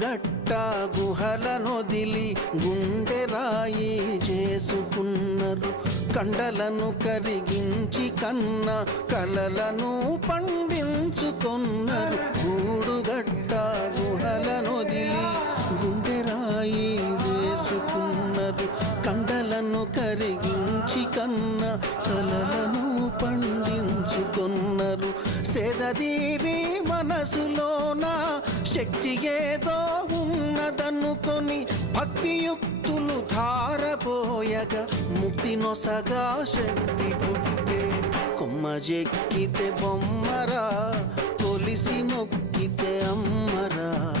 గూడుగట్ట గుహలనొదిలి గుండెరాయి చేసుకున్నారు. కండలను కరిగించి కన్న కలలను పండించుకొన్నారు. గూడుగట్ట గుహలనొదిలి గుండెరాయి చేసుకున్నారు. కండలను కరిగించి కన్న కలలను పండించుకొన్నారు. సేదదీరి మనసులోన శక్తి ఏదో ఉన్నదనుకొని భక్తియుక్తులు ధారపోయగా ముక్తి నొసగా శక్తి పుట్టే. కొమ్మ చెక్కితే బొమ్మరా, కొలిసి మొక్కితే అమ్మరా.